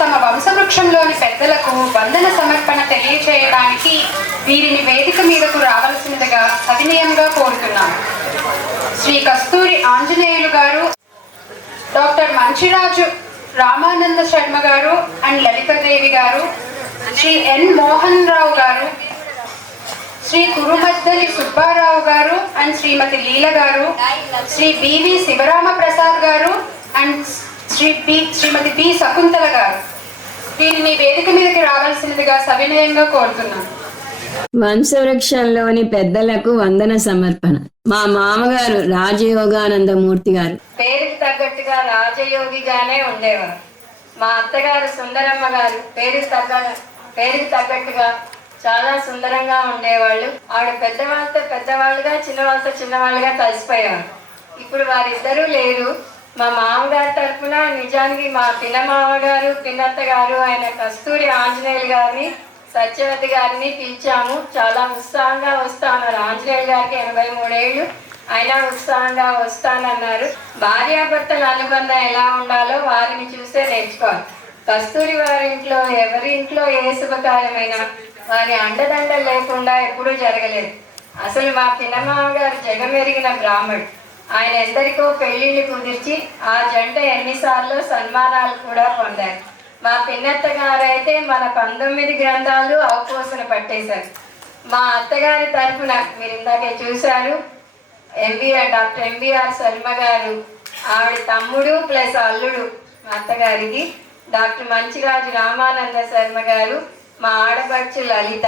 తమ వంశవృక్షంలోని పెద్దలకు వందన సమర్పణ తెలియచేయడానికి వీరిని వేదిక మీదకు రావాల్సినదిగా సవినయంగా కోరుతున్నాను. శ్రీ కస్తూరి ఆంజనేయులు గారు, డాక్టర్ మంచిరాజు రామానంద శర్మ గారు అండ్ లలితాదేవి గారు, శ్రీ ఎన్ మోహన్ రావు గారు, శ్రీ కురుమద్దలి సుబ్బారావు గారు అండ్ శ్రీమతి లీల గారు, శ్రీ బివి శివరామ ప్రసాద్ గారు అండ్ శ్రీమతి బి శకుంతల గారు వీరిని వేదిక మీదకి రావాల్సినదిగా సవినయంగా కోరుతున్నాను. వంశవృక్షంలోని పెద్దలకు వందన సమర్పణ. మా మామగారు రాజయోగానందమూర్తి గారు పేరుకి తగ్గట్టుగా రాజయోగిగానే ఉండేవారు. మా అత్తగారు సుందరమ్మ గారు పేరుకి తగ్గట్టుగా చాలా సుందరంగా ఉండేవాళ్ళు. ఆవిడ పెద్దవాళ్ళతో పెద్దవాళ్ళుగా, చిన్నవాళ్ళతో చిన్నవాళ్ళుగా కలిసిపోయేవారు. ఇప్పుడు వారిద్దరూ లేరు. మా మామగారి తరఫున నిజానికి మా పిన్నమామగారు, పిన్నత్త గారు ఆయన కస్తూరి ఆంజనేయులు గారిని, సత్యవతి గారిని పిలిచాము. చాలా ఉత్సాహంగా వస్తామన్నారు. ఆంజనేయులు గారికి 83 ఏళ్ళు, అయినా ఉత్సాహంగా వస్తానన్నారు. భార్యాభర్తల అనుబంధం ఎలా ఉండాలో వారిని చూసే నేర్చుకోవాలి. కస్తూరి వారి ఇంట్లో ఎవరి ఇంట్లో ఏ శుభకార్యమైనా వారి అండదండ లేకుండా ఎప్పుడూ జరగలేదు. అసలు మా పిన్నమామగారు జగమెరిగిన బ్రాహ్మడు. ఆయన ఎందరికో పెళ్లిళ్ళు కుదిర్చి ఆ జంట ఎన్నిసార్లు సన్మానాలు కూడా పొందారు. మా పిన్నత్త గారు అయితే మన 19 గ్రంథాలు అవపోసన పట్టేశారు. మా అత్తగారి తరఫున మీరు ఇందాకే చూశారు, డాక్టర్ ఎంవిఆర్ శర్మ గారు, ఆవిడ తమ్ముడు ప్లస్ అల్లుడు మా అత్తగారికి, డాక్టర్ మంచిరాజు రామానంద శర్మ గారు, మా ఆడపడుచు లలిత,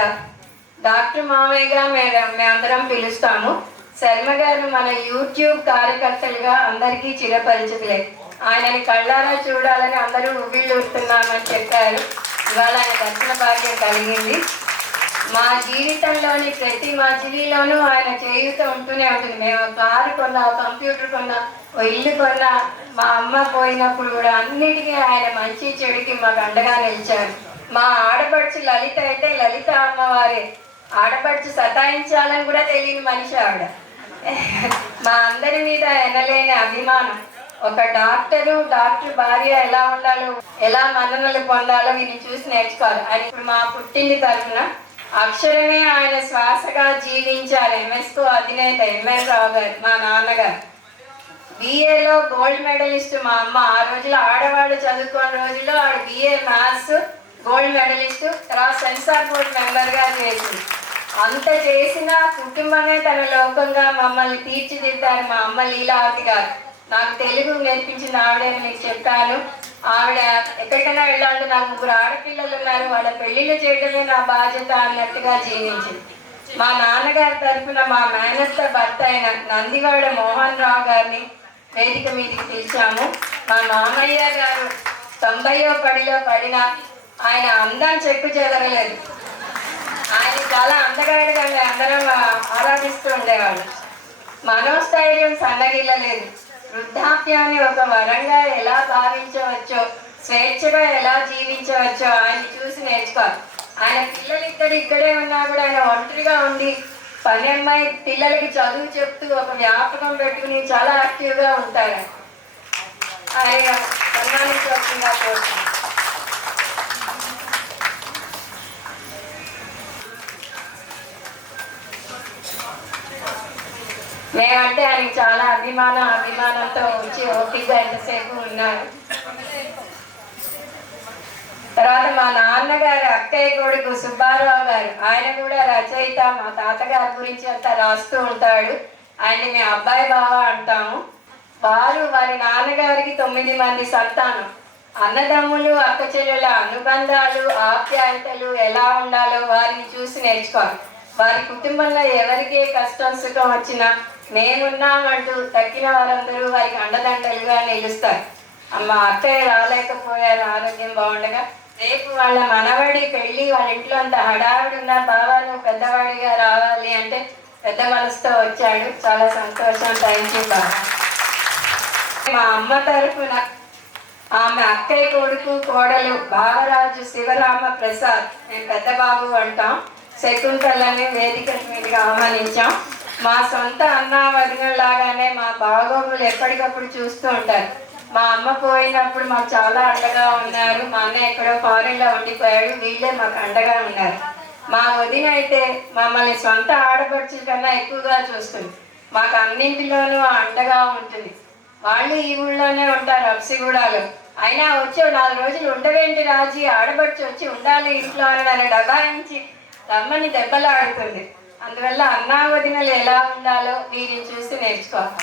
డాక్టర్ మామయ్యగా మేమందరం పిలుస్తాము. శర్మ గారు మన యూట్యూబ్ కార్యకర్తలుగా అందరికీ చిరపరిచితులే. ఆయనని కళ్ళారా చూడాలని అందరూ ఉవ్విళ్ళూరుతున్నామని చెప్పారు. ఇవాళ ఆయన దర్శన భాగ్యం కలిగింది. మా జీవితంలోని ప్రతి మజిలీలోనూ ఆయన చేయూత ఉంటూనే ఉంటుంది. మేము కారు కొన్నా, కంప్యూటర్ కొన్నా, ఓ ఇల్లు కొన్నా, మా అమ్మ పోయినప్పుడు కూడా అన్నిటికీ ఆయన మంచి చెడుకి మాకు అండగా నిలిచారు. మా ఆడపడుచు లలిత అయితే లలిత అమ్మవారే. ఆడపడుచు సతాయించాలని కూడా తెలియని మనిషి ఆవిడ. మా అందరి మీద ఎనలేని అభిమానం. ఒక డాక్టర్ భార్య ఎలా ఉండాలో, ఎలా మన్ననలు పొందాలో వీరిని చూసి నేర్చుకోవాలి. ఆయన ఇప్పుడు మా పుట్టింది తరఫున అక్షరమే ఆయన శ్వాసగా జీవించారు. ఎంఎస్కో అధినేత ఎంఎన్ రావు గారు, మా నాన్నగారు. బిఏలో గోల్డ్ మెడలిస్ట్ మా అమ్మ. ఆ రోజుల్లో ఆడవాళ్ళు చదువుకున్న రోజుల్లో ఆవిడ బిఏ మ్యాథ్స్ గోల్డ్ మెడలిస్ట్, తర్వాత సెన్సార్ బోర్డ్ మెంబర్గా చేసింది. అంత చేసిన కుటుంబమే తన లోకంగా మమ్మల్ని తీర్చిదిద్దారు మా అమ్మ లీలావతి గారు. నాకు తెలుగు నేర్పించిన ఆవిడని మీకు చెప్పాను. ఆవిడ ఎక్కడికైనా వెళ్ళాలంటే నాకు 3 ఆడపిల్లలు ఉన్నారు, వాళ్ళ పెళ్లిళ్ళు చేయడమే నా బాధ్యత అన్నట్టుగా జీవించింది. మా నాన్నగారి తరఫున మా మేనత్త భర్త అయిన నందివాడ మోహన్ రావు గారిని వేదిక మీదకి పిలిచాము. మా మామయ్య గారు 90వ పడిలో పడిన ఆయన అందం చెక్కు చెదరలేదు. ఆయన చాలా అందగాడిగా అందరం ఆరాధిస్తూ ఉండేవాళ్ళు. మనోస్థైర్యం సన్నగిల్లలేదు. వృద్ధాప్యాన్ని ఒక వరంగా ఎలా భావించవచ్చో, స్వేచ్ఛగా ఎలా జీవించవచ్చో ఆయన చూసి నేర్చుకోవాలి. ఆయన పిల్లలిద్దరు ఇక్కడే ఉన్నా కూడా ఆయన ఒంటరిగా ఉండి పని అమ్మాయి పిల్లలకి చదువు చెప్తూ ఒక వ్యాపకం పెట్టుకుని చాలా యాక్టివ్గా ఉంటారు. ఆయన సన్మానించవలసిందిగా కోరుతున్నాను. మేమంటే ఆయనకి చాలా అభిమానంతో వచ్చి ఓపికగా ఎంతసేపు ఉన్నారు. తర్వాత మా నాన్నగారు అక్కయ్య కొడుకు సుబ్బారావు గారు, ఆయన కూడా రచయిత. మా తాతగారి గురించి అంతా రాస్తూ ఉంటాడు. ఆయన్ని మేము అబ్బాయి బావ అంటాము. వారి నాన్నగారికి 9 మంది సంతానం. అన్నదమ్ములు, అక్క చెల్లెల అనుబంధాలు, ఆప్యాయతలు ఎలా ఉండాలో వారిని చూసి నేర్చుకోవాలి. వారి కుటుంబంలో ఎవరికి కష్టం సుఖం వచ్చినా మేమున్నామంటూ తక్కిన వారందరూ వారికి అండదండలుగా నిలుస్తారు. మా అక్కయ్య రాలేకపోయారు ఆరోగ్యం బాగుండగా. రేపు వాళ్ళ మనవడి పెళ్ళి, వాళ్ళ ఇంట్లో అంత హడావిడి ఉన్న బావ నువ్వు పెద్దవాడిగా రావాలి అంటే పెద్ద మనసుతో వచ్చాడు. చాలా సంతోషం. థ్యాంక్ యూ బాబా. మా అమ్మ తరఫున ఆమె అక్కయ్య కొడుకు కోడలు బావరాజు శివరామ ప్రసాద్, మేము పెద్ద బాబు అంటాం, శకుంతలని వేదిక మీదుగా ఆహ్వానించాం. మా సొంత అన్న వదినలాగానే మా బాగోగులు ఎప్పటికప్పుడు చూస్తూ ఉంటారు. మా అమ్మ పోయినప్పుడు మాకు చాలా అండగా ఉన్నారు. మా అన్నయ్య ఎక్కడో ఫారెన్లో ఉండిపోయాడు, వీళ్ళే మాకు అండగా ఉన్నారు. మా వదిన అయితే మమ్మల్ని సొంత ఆడపడుచుల కన్నా ఎక్కువగా చూస్తుంది. మాకు అన్నింటిలోనూ అండగా ఉంటుంది. వాళ్ళు ఈ ఊళ్ళోనే ఉంటారు, అప్సిగూడలో. అయినా వచ్చి 4 రోజులు ఉండవేంటి రాజీ, ఆడపడుచు వచ్చి ఉండాలి ఇంట్లో అని నన్ను డబాయించి రమ్మని దెబ్బలాడుతుంది. అందువల్ల అన్నా వదినలు ఎలా ఉండాలో వీరిని చూసి నేర్చుకోవాలి.